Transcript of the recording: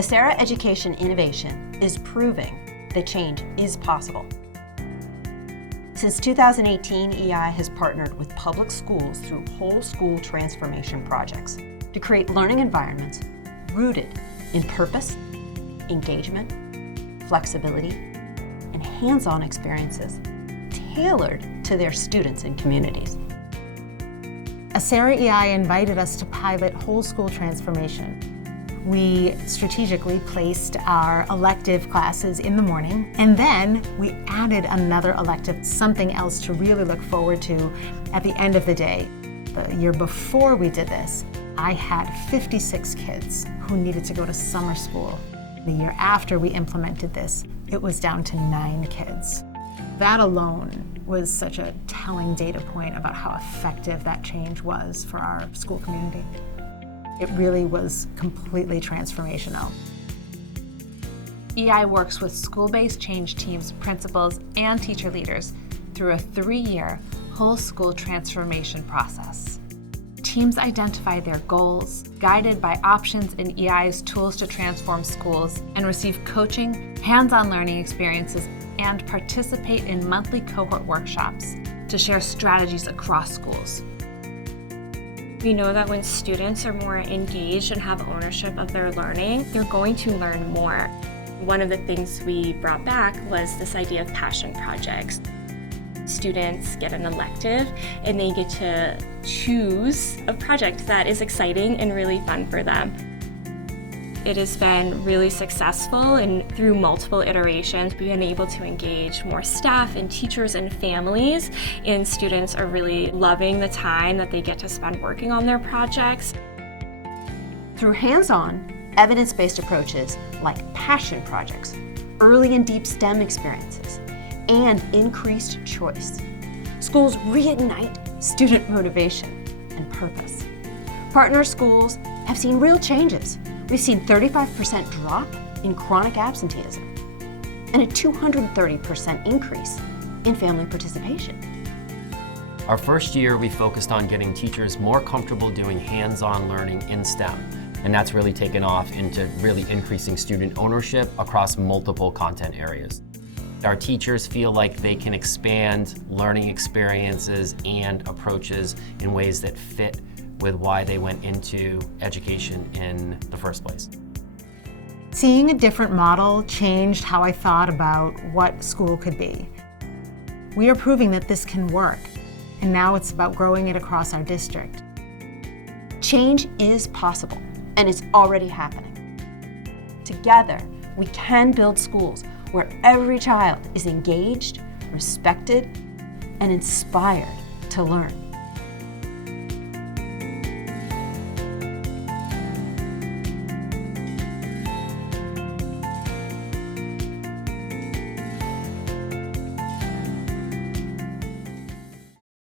Acera Education Innovation is proving that change is possible. Since 2018, EI has partnered with public schools through whole school transformation projects to create learning environments rooted in purpose, engagement, flexibility, and hands-on experiences tailored to their students and communities. AceraEI invited us to pilot whole school transformation. We strategically placed our elective classes in the morning, and then we added another elective, something else to really look forward to at the end of the day. The year before we did this, I had 56 kids who needed to go to summer school. The year after we implemented this, it was down to 9 kids. That alone was such a telling data point about how effective that change was for our school community. It really was completely transformational. EI works with school-based change teams, principals, and teacher leaders through a 3-year whole school transformation process. Teams identify their goals, guided by options in EI's tools to transform schools, and receive coaching, hands-on learning experiences, and participate in monthly cohort workshops to share strategies across schools. We know that when students are more engaged and have ownership of their learning, they're going to learn more. One of the things we brought back was this idea of passion projects. Students get an elective and they get to choose a project that is exciting and really fun for them. It has been really successful, and through multiple iterations, we've been able to engage more staff and teachers and families, and students are really loving the time that they get to spend working on their projects. Through hands-on, evidence-based approaches like passion projects, early and deep STEM experiences, and increased choice, schools reignite student motivation and purpose. Partner schools have seen real changes. We've seen 35% drop in chronic absenteeism and a 230% increase in family participation. Our first year, we focused on getting teachers more comfortable doing hands-on learning in STEM, and that's really taken off into really increasing student ownership across multiple content areas. Our teachers feel like they can expand learning experiences and approaches in ways that fit with why they went into education in the first place. Seeing a different model changed how I thought about what school could be. We are proving that this can work, and now it's about growing it across our district. Change is possible, and it's already happening. Together, we can build schools where every child is engaged, respected, and inspired to learn.